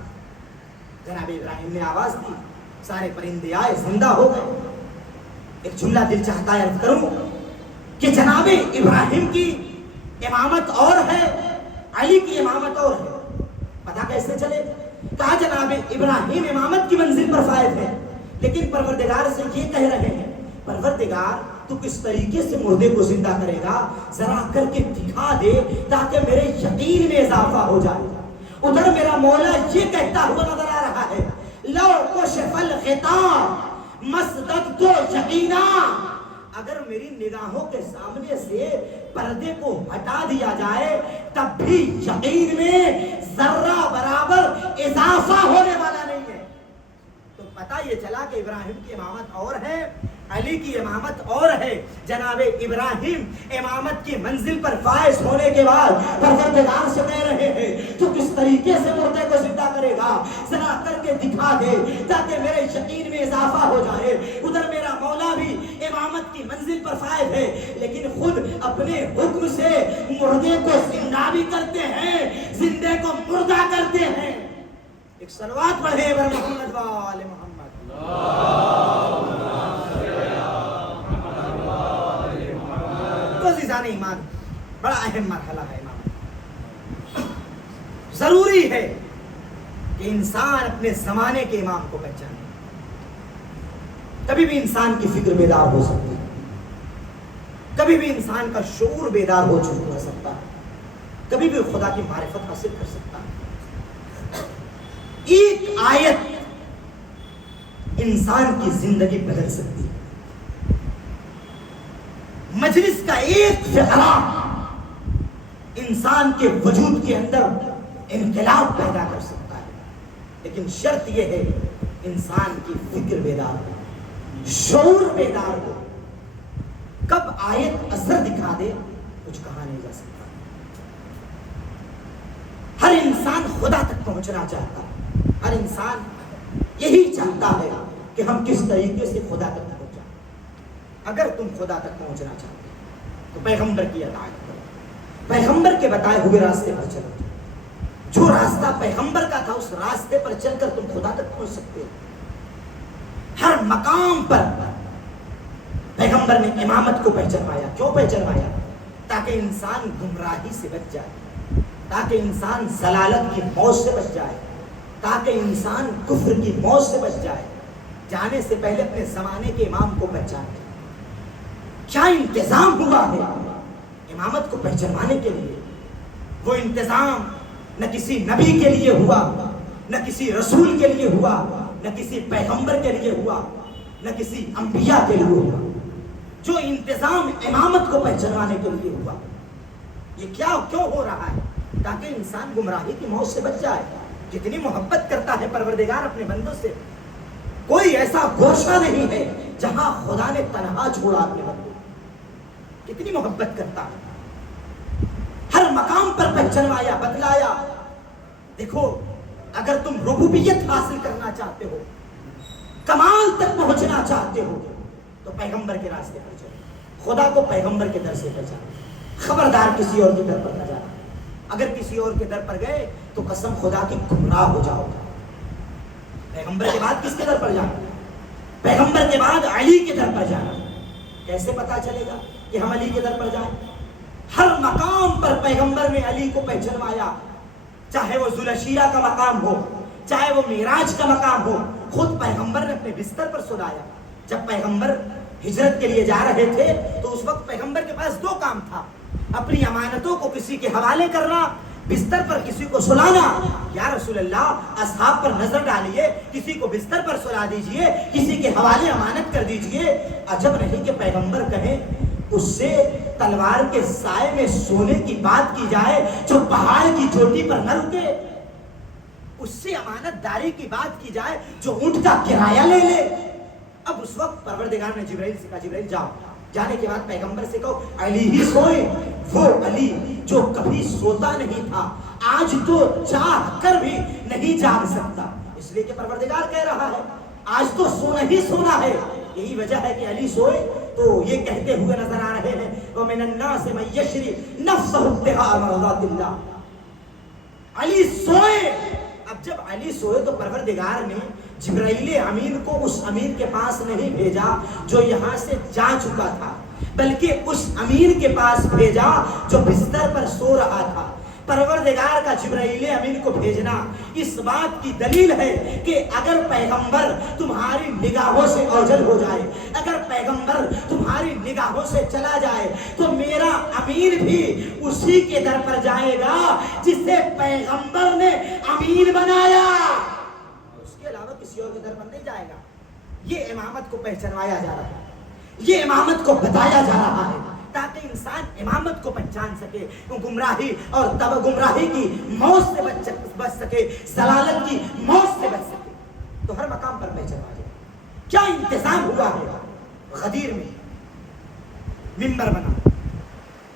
جناب ابراہیم نے آواز دی، سارے پرندے آئے، زندہ ہو گئے۔ ایک جملہ دل چاہتا ہے عرض کروں کہ جناب ابراہیم کی امامت اور ہے، علی کی امامت اور ہے، پتہ کیسے چلے؟ کہا جناب ابراہیم امامت کی منزل پر فائز ہے، لیکن پروردگار سے یہ کہہ رہے ہیں پروردگار تو کس طریقے سے مردے کو زندہ کرے گا، ذرا کر کے دکھا دے تاکہ میرے یقین میں اضافہ ہو جائے۔ ادھر میرا مولا یہ کہتا ہوا نظر آ رہا ہے لو کشف الغطاء مصدقت یقینا، اگر میری نگاہوں کے سامنے سے پردے کو ہٹا دیا جائے تب بھی یقین میں ذرہ برابر اضافہ ہونے والا نہیں ہے۔ تو پتہ یہ چلا کہ ابراہیم کی امامت اور ہے، علی کی امامت اور ہے۔ جناب ابراہیم امامت کی منزل پر فائز ہونے کے بعد پروردگار سے کہہ رہے ہیں تو کس طریقے سے مردے کو زندہ کرے گا، ذرا کر کے دکھا دے تاکہ میرے یقین میں اضافہ ہو جائے۔ ادھر میرا مولا بھی امامت کی منزل پر فائز ہے لیکن خود اپنے حکم سے مردے کو زندہ بھی کرتے ہیں، زندے کو مردہ کرتے ہیں۔ ایک صلوات پڑھے بر محمد و آل محمد۔ تو عزیزان ایمان بڑا اہم مرحلہ ہے امام، ضروری ہے کہ انسان اپنے زمانے کے امام کو پہچانے۔ کبھی بھی انسان کی فکر بیدار ہو سکتی ہے، کبھی بھی انسان کا شعور بیدار ہو چکا سکتا ہے، کبھی بھی خدا کی معرفت حاصل کر سکتا ہے۔ ایک آیت انسان کی زندگی بدل سکتی ہے، مجلس کا ایک فقرہ انسان کے وجود کے اندر انقلاب پیدا کر سکتا ہے، لیکن شرط یہ ہے انسان کی فکر بیدار ہو، شعور بیدار ہو۔ کب آیت اثر دکھا دے کچھ کہا نہیں جا سکتا۔ ہر انسان خدا تک پہنچنا چاہتا ہے، ہر انسان یہی چاہتا ہے کہ ہم کس طریقے سے خدا تک پہنچ جائیں۔ اگر تم خدا تک پہنچنا چاہتے ہو تو پیغمبر کی اطاعت کرو، پیغمبر کے بتائے ہوئے راستے پر چلو۔ جو راستہ پیغمبر کا تھا اس راستے پر چل کر تم خدا تک پہنچ سکتے ہو۔ ہر مقام پر پیغمبر نے امامت کو پہچانوایا۔ کیوں پہچانوایا؟ تاکہ انسان گمراہی سے بچ جائے، تاکہ انسان ضلالت کی موت سے بچ جائے، تاکہ انسان کفر کی موت سے بچ جائے۔ جانے سے پہلے اپنے زمانے کے امام کو پہچانے۔ کیا انتظام ہوا ہے امامت کو پہچانوانے کے لیے؟ وہ انتظام نہ کسی نبی کے لیے ہوا، نہ کسی رسول کے لیے ہوا، نہ کسی پیغمبر کے لیے ہوا، نہ کسی انبیاء کے لیے ہوا۔ جو انتظام امامت کو پہچانوانے کے لیے ہوا، یہ کیوں ہو رہا ہے؟ تاکہ انسان گمراہی کی موت سے بچ جائے۔ جتنی محبت کرتا ہے پروردگار اپنے بندوں سے، کوئی ایسا گوشہ نہیں ہے جہاں خدا نے تنہا چھوڑا اپنے بندوں۔ کتنی محبت کرتا ہے، ہر مقام پر پہچانوایا، بتلایا۔ دیکھو اگر تم ربوبیت حاصل کرنا چاہتے ہو، کمال تک پہنچنا چاہتے ہو تو پیغمبر کے راستے پر چلو، خدا کو پیغمبر کے در سے پہچانو۔ خبردار کسی اور کے در پر نہ جانا۔ اگر کسی اور کے در پر گئے تو قسم خدا کی گمراہ ہو جاؤ گے۔ پیغمبر کے بعد کس کے در پر جانا؟ پیغمبر کے بعد علی کے در پر جانا۔ کیسے پتا چلے گا کہ ہم علی کے در پر جائیں؟ ہر مقام پر پیغمبر نے علی کو پہچانوایا، چاہے وہ ذوالشیرہ کا مقام ہو، چاہے وہ معراج کا مقام ہو۔ خود پیغمبر نے اپنے بستر پر سلایا۔ جب پیغمبر ہجرت کے لیے جا رہے تھے تو اس وقت پیغمبر کے پاس دو کام تھا، اپنی امانتوں کو کسی کے حوالے کرنا، بستر پر کسی کو سلانا، یا رسول اللہ اصحاب پر نظر ڈالیے، کسی کو بستر پر سلا دیجئے، کسی کے حوالے امانت کر دیجئے۔ عجب نہیں کہ پیغمبر کہیں اس سے تلوار کے سائے میں سونے کی بات کی جائے جو پہاڑ کی چوٹی پر نہ رکے، اس سے امانت داری کی بات کی جائے جو اونٹ کا کرایہ لے لے۔ اب اس وقت پروردگار نے جبرائیل سے کہا جبرائیل جاؤ، جانے کے بعد پیغمبر سے کہو علی ہی سوئے، وہ علی جو کبھی سوتا نہیں تھا آج تو چاہ کر بھی نہیں جاگ سکتا، اس لیے کہ پروردگار کہہ رہا ہے آج تو سونا ہی سونا ہے۔ یہی وجہ ہے کہ علی سوئے تو یہ کہتے ہوئے نظر آ رہے ہیں وَمِنَ النَّاسِ مَن يَشْرِي نَفْسَهُ ابْتِغَاءَ مَرْضَاتِ اللَّهِ۔ علی سوئے۔ اب جب علی سوئے تو پروردگار نے جبرائیل امین کو اس امین کے پاس نہیں بھیجا جو یہاں سے جا چکا تھا، بلکہ اس امین کے پاس بھیجا جو بستر پر سو رہا تھا۔ پروردگار کا جبرائیل امین کو بھیجنا اس بات کی دلیل ہے کہ اگر پیغمبر تمہاری نگاہوں سے اوجھل ہو جائے، اگر پیغمبر تمہاری نگاہوں سے چلا جائے تو میرا امین بھی اسی کے در پر جائے گا جسے پیغمبر نے امین بنایا، اس کے علاوہ کسی اور کے در پر نہیں جائے گا۔ یہ امامت کو پہچانوایا جا رہا ہے، یہ امامت کو بتایا جا رہا ہے تاکہ انسان امامت کو پہچان سکے، گمراہی اور گمراہی کی موت سے بچ سکے، ضلالت کی موت سے بچ سکے، تو ہر مقام پر پہچانوا جائے۔ کیا انتظام ہوا ہے غدیر میں؟ ممبر بنا،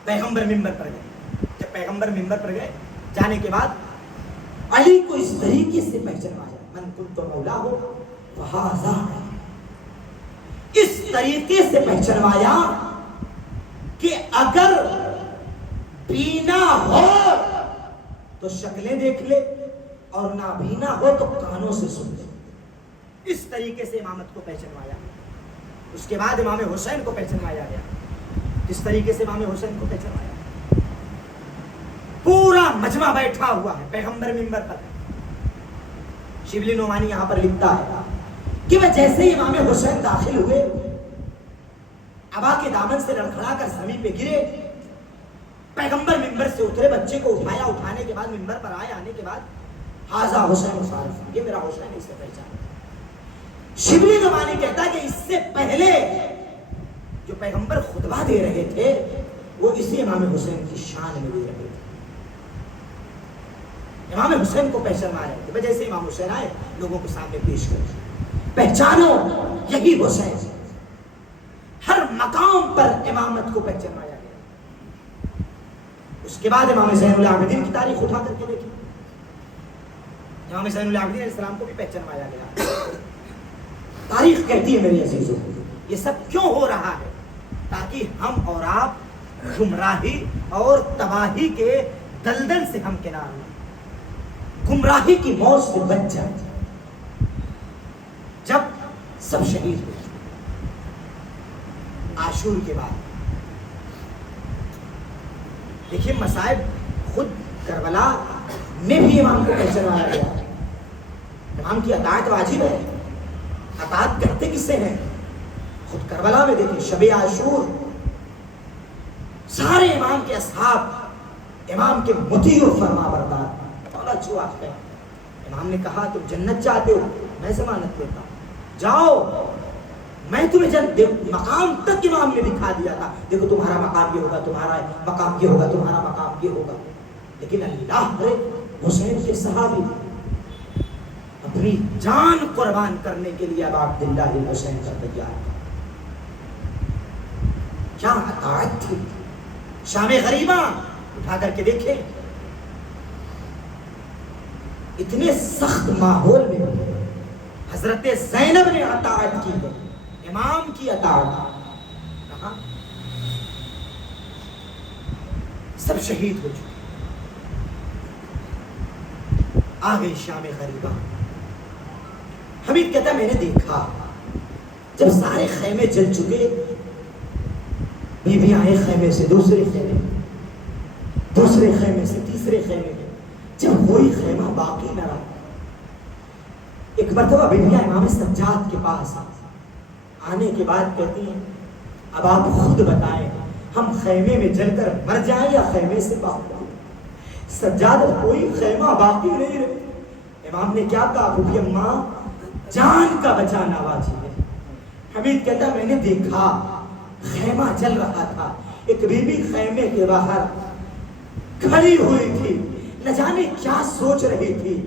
پیغمبر ممبر پر گئے، جب پیغمبر ممبر پر گئے جانے کے بعد علی کو اس طریقے سے پہچانوایا من کنت مولا ہو فہذا، اس طریقے سے پہچانوایا کہ اگر بینا ہو تو شکلیں دیکھ لے اور نابینا ہو تو کانوں سے سن لے، اس طریقے سے امامت کو پہچانوایا۔ اس کے بعد امام حسین کو پہچانوایا گیا، اس طریقے سے امام حسین کو پہچانوایا۔ پورا مجمع بیٹھا ہوا ہے پیغمبر منبر پر۔ شبلی نعمانی یہاں پر لکھتا ہے کہ وہ جیسے ہی امام حسین داخل ہوئے ابا کے دامن سے لڑکھڑا کر زمین پہ گرے، پیغمبر منبر سے اترے، بچے کو اٹھایا، اٹھانے کے بعد منبر پر آئے، آنے کے بعد حاذا حسین صارف، یہ میرا حسین ہے، اسے پہچانا۔ شبلی نعمانی کہتا ہے کہ اس سے پہلے جو پیغمبر خطبہ دے رہے تھے وہ اسی امام حسین کی شان میں دے رہے تھے، امام حسین کو پہچانوا رہے تھے۔ جیسے امام حسین آئے لوگوں کے سامنے پیش کر، پہچانو یہی حسین۔ ہر مقام پر امامت کو پہچانوایا گیا۔ اس کے بعد امام زین العابدین کی تاریخ اٹھا کر کے دیکھیں، امام زین العابدین علیہ السلام کو بھی پہچانوایا گیا۔ تاریخ کہتی ہے میری عزیزوں یہ سب کیوں ہو رہا ہے؟ تاکہ ہم اور آپ گمراہی اور تباہی کے دلدل سے ہم کنار لیں، گمراہی کی موت سے بچ جائیں۔ جب سب شہید ہوئے عاشور کے بعد، دیکھیے مصائب، خود کربلا میں بھی امام کو پہچانوایا گیا۔ امام کی اطاعت واجب ہے، اطاعت کرتے کس سے ہیں؟ خود کربلا میں دیکھیں شب عاشور سارے امام کے اصحاب امام کے مطیع و فرما بردار، بڑا اچھا آپ ہے۔ امام نے کہا تم جنت چاہتے ہو، میں ضمانت دیتا ہوں، جاؤ میں تمہیں مقام تک امام نے دکھا دیا تھا، دیکھو تمہارا مقام یہ ہوگا، تمہارا مقام یہ ہوگا، تمہارا مقام یہ ہوگا۔ لیکن اللہ کرے حسین کے صحابی اپنی جان قربان کرنے کے لیے اب عبداللہ بن حسین کا تیار تھا۔ کیا اطاعت تھی! شام غریبہ اٹھا کر کے دیکھیں، اتنے سخت ماحول میں حضرت زینب نے اطاعت کی ہے، امام کی اطاعت کہاں؟ سب شہید ہو چکے، آ گئی شام غریبہ۔ حمید کہتا ہے میں نے دیکھا جب سارے خیمے جل چکے، بیویاں ایک خیمے سے دوسرے خیمے، دوسرے خیمے سے تیسرے خیمے میں، جب کوئی خیمہ باقی نہ رہا، ایک مرتبہ بیویاں امام سجاد کے پاس آنے کے بعد کہتی ہیں اب آپ خود بتائیں ہم خیمے میں جل کر مر جائیں یا خیمے سے باہر؟ سجاد کوئی خیمہ باقی نہیں رہے. امام نے کیا کہا؟ بھوپی اماں جان کا بچانا واجب ہے. حمید کہتا میں نے دیکھا خیمہ جل رہا تھا, ایک بی بی خیمے کے باہر کھڑی ہوئی تھی, نہ جانے کیا سوچ رہی تھی.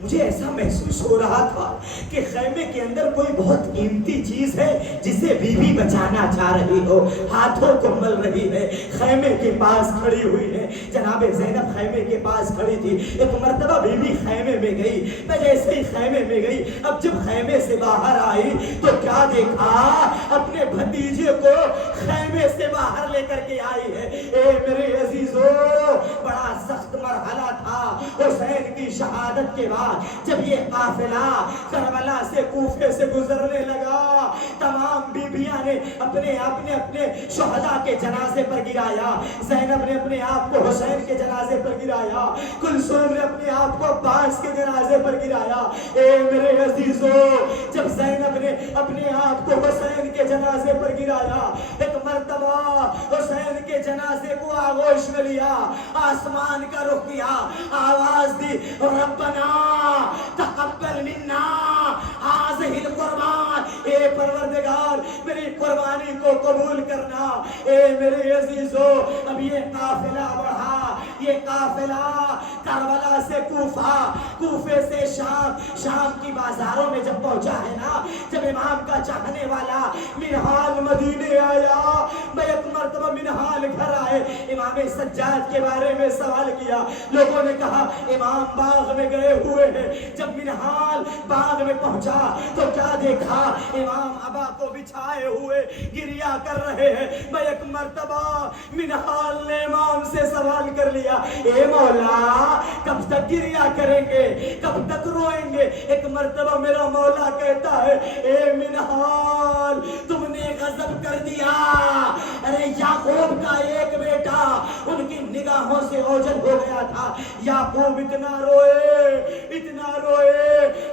مجھے ایسا محسوس ہو رہا تھا کہ خیمے کے اندر کوئی بہت قیمتی چیز ہے جسے بی بی بچانا چاہ رہی ہو, ہاتھوں کو مل رہی ہے, خیمے کے پاس کھڑی ہوئی ہے. جناب زینب خیمے کے پاس کھڑی تھی. ایک مرتبہ بی بی خیمے میں گئی, میں جیسے ہی خیمے میں گئی, اب جب خیمے سے باہر آئی تو کیا دیکھا؟ اپنے بھتیجے کو خیمے سے باہر لے کر کے آئی ہے. اے میرے عزیزو, بڑا سخت مرحلہ تھا حسین کی شہادت کے بعد. جب یہ قافلہ کربلا سے کوفے سے گزرنے لگا, تمام بیبیاں نے اپنے شہداء کے جنازے پر گرایا. زینب نے اپنے آپ کو حسین کے جنازے پر گرایا, کلثوم نے اپنے آپ کو عباس کے جنازے پر گرایا. اے میرے عزیزو, جب زینب نے اپنے آپ کو حسین کے جنازے پر گرایا, ایک مرتبہ حسین کے جنازے کو آغوش میں لیا, آسمان کا رخ کیا, آواز دی, ربنا تقبل منا هذه القربان, اے پروردگار میری قربانی کو قبول کرنا. اے میرے عزیزو, اب یہ قافلہ بڑھا, یہ قافلہ کربلا سے کوفہ, کوفے سے شام, شام کی بازاروں میں جب پہنچا ہے نا, جب امام کا چاہنے والا منہال مدینے آیا, میں ایک مرتبہ منہال گھر آئے, امام سجاد کے بارے میں سوال کیا. لوگوں نے کہا امام باغ میں گئے ہوئے ہیں. جب منہال باغ میں پہنچا تو کیا دیکھا؟ امام ابا کو بچھائے ہوئے گریا کر رہے ہیں. میں ایک مرتبہ منہال نے امام سے سوال کر لیا, اے مولا کب تک گریا کریں گے, کب تک روئیں گے؟ ایک مرتبہ میرا مولا کہتا ہے, اے منہال تم نے غضب کر دیا. ارے یعقوب کا ایک بیٹا ان کی نگاہوں سے اوجھل ہو گیا تھا. یعقوب اتنا روئے,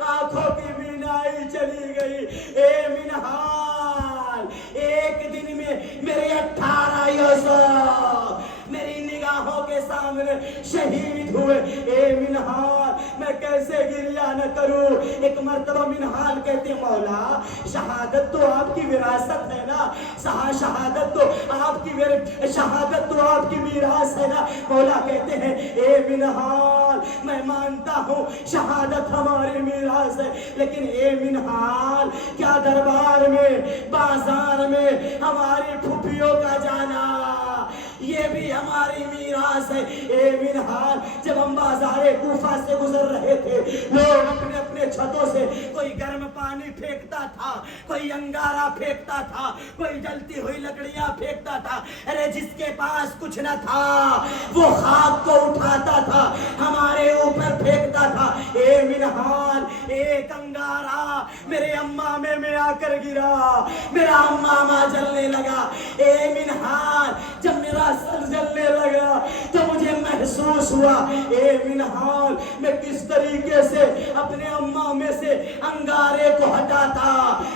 آنکھوں کی بینائی چلی گئی. اے منہال, ایک دن میں میرے 18 یوسف میری نگاہوں کے سامنے شہید ہوئے. اے منہال, میں کیسے گریہ نہ کروں؟ ایک مرتبہ منہال کہتے, مولا شہادت تو آپ کی وراثت ہے نا, شہادت تو آپ کی میراث ہے نا. مولا کہتے ہیں, اے منہال میں مانتا ہوں شہادت ہماری میراث ہے, لیکن اے منہال کیا دربار میں بازار میں ہماری پھوپھیوں کا جانا یہ بھی ہماری میراث ہے. اے منہال, جب ہم بازار کوفہ سے گزر رہے تھے, لوگ اپنے اپنے چھتوں سے کوئی گرم پانی پھینکتا تھا, کوئی انگارہ پھینکتا تھا, کوئی جلتی ہوئی لکڑیاں پھینکتا تھا. ارے جس کے پاس کچھ نہ تھا وہ خاک کو اٹھاتا تھا, ہمارے اوپر پھینکتا تھا. اے منہال, ایک انگارہ میرے امامے میں آ کر گرا, میرا امامہ جلنے لگا. اے منہال, جب میرا سر جلنے لگا تو مجھے محسوس ہوا, اے منہال میں کس طریقے سے اپنے امامے سے انگارے کو ہٹاتا.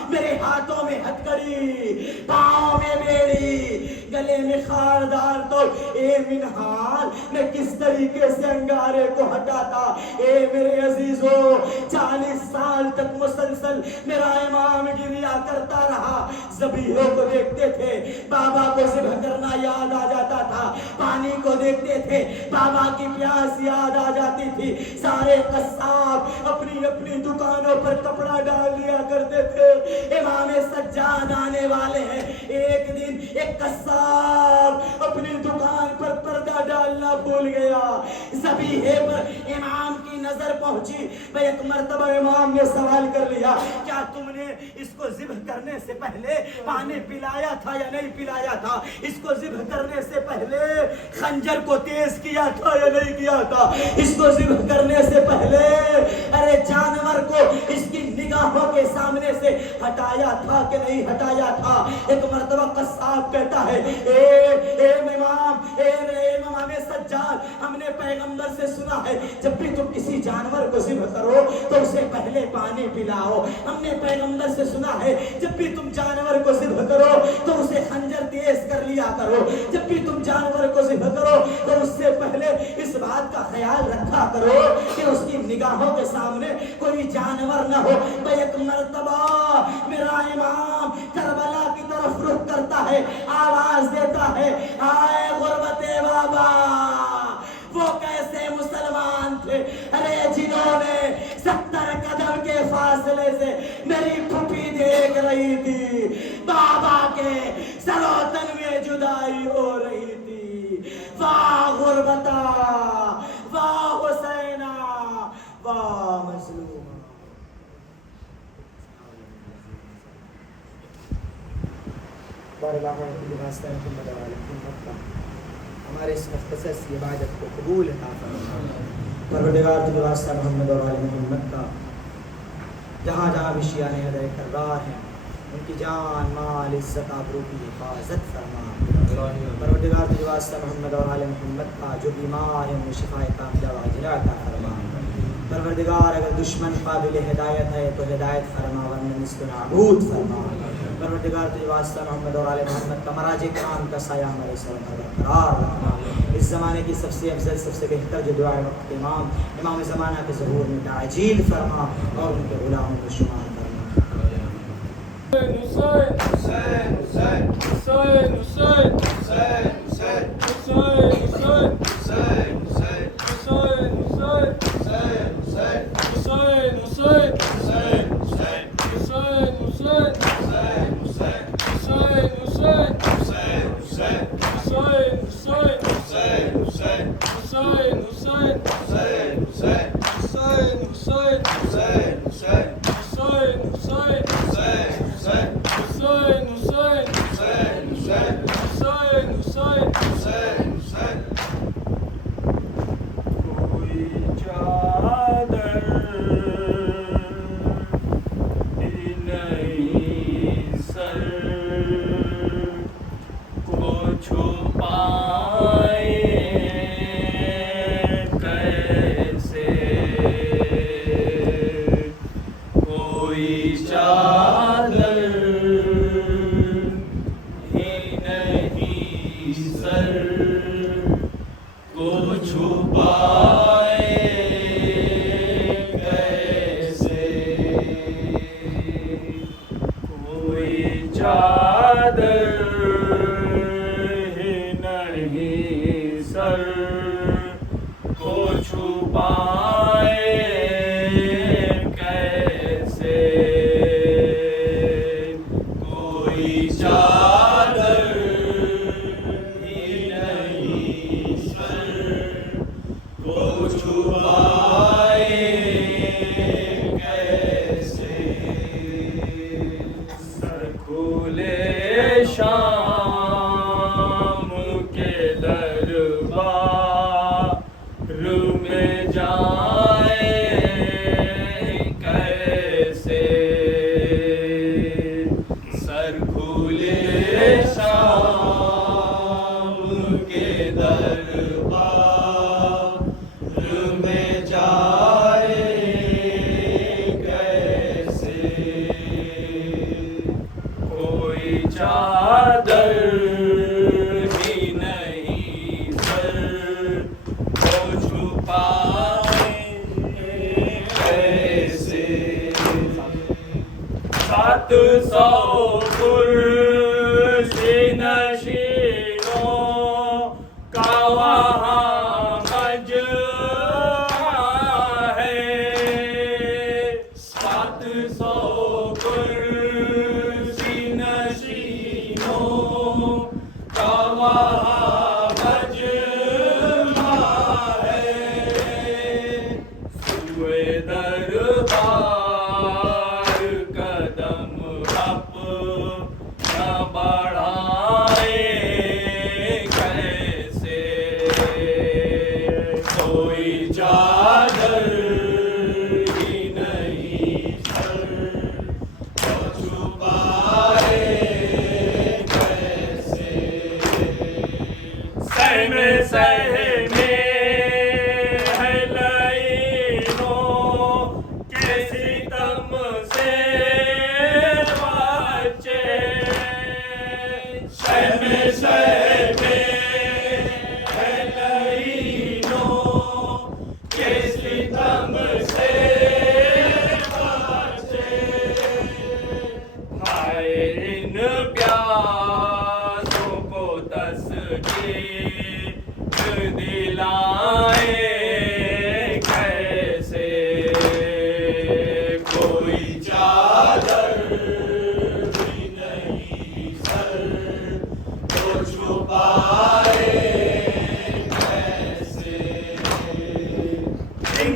میرے ہاتھوں میں ہتکڑی, پاؤں میں بیڑی, گلے میں خاردار, تو اے منہال میں کس طریقے سے انگارے کو ہٹاتا. اے میرے عزیزو, 40 سال تک مسلسل میرا امام گریا کرتا رہا. ذبیحوں کو دیکھتے تھے, بابا کو ذبح کرنا یاد آ جاتا تھا. پانی کو دیکھتے تھے, بابا کی پیاس یاد آ جاتی تھی. سارے قصاب اپنی اپنی دکانوں پر کپڑا ڈال دیا کرتے تھے. امام سجاد آنے والے ہیں. ایک دن ایک قصاب اپنی دکان پر پردہ ڈالنا بھول گیا. ذبیحے پر امام کی نظر پہنچی. میں ایک مرتبہ امام نے سوال کر لیا, کیا تم نے اس کو ذبح کرنے سے پہلے پانی پلایا تھا یا نہیں پلایا تھا؟ اس کو ذبح کرنے سے پہلے خنجر کو تیز کیا تھا یا نہیں کیا تھا؟ اس کو ذبح کرنے سے پہلے ارے جانور کو اس کی نگاہوں کے سامنے سے ہٹایا تھا کہ نہیں ہٹایا تھا؟ ایک مرتبہ قصاب کہتا ہے اے امام سجاد، ہم نے پیغمبر سے سنا ہے جب بھی تم کسی جانور کو ذبح کرو تو اسے پہلے پانی پلاؤ۔ ہم نے پیغمبر سے سنا ہے جب بھی تم جانور کو ذبح کرو تو اسے خنجر تیز کر لیا کرو، جب بھی تم جانور کو ذبح کرو تو اس سے پہلے اس بات کا خیال رکھا کرو کہ اس کی نگاہوں کے سامنے کوئی جانور نہ ہو۔ ایک مرتبہ میرا امام کربلا کی طرف رخ کرتا ہے، آواز دیتا ہے آئے غربت بابا، وہ کیسے مسلمان تھے ارے جنہوں نے 70 قدم کے فاصلے سے میری پھوپھی دیکھ رہی تھی، بابا کے سر و تن میں جدائی ہو رہی تھی۔ واہ غربتا، واہ حسینہ، واہ مظلوم۔ بارک اللہ فیکم، ہمارے اس مختصر سی عبادت کو قبول عطا فرما۔ پروردگار تجھے واسطہ محمد اور آل محمد کا، جہاں جہاں بھی شیعہ ہدایت کردار ہیں ان کی جان مال عزت آبرو کی حفاظت فرما۔ پروردگار تجھے واسطہ محمد اور آل محمد کا، جو بیمار ہیں ان میں شفا کاملہ واجلہ عطا فرما۔ پروردگار اگر دشمن قابل ہدایت ہے تو ہدایت فرما، ورنہ اس کو نابود فرما۔ پروردگار تجھے واسطہ محمد اور آل محمد کا، مراجع کرام کا سایہ ہمارے سر پر برقرار رکھنا۔ اس زمانے کی سب سے افضل سب سے بہتر جو دعائے وقت امام زمانہ کے ظہور میں تعجیل فرما اور ان کے غلاموں کو شمار فرما۔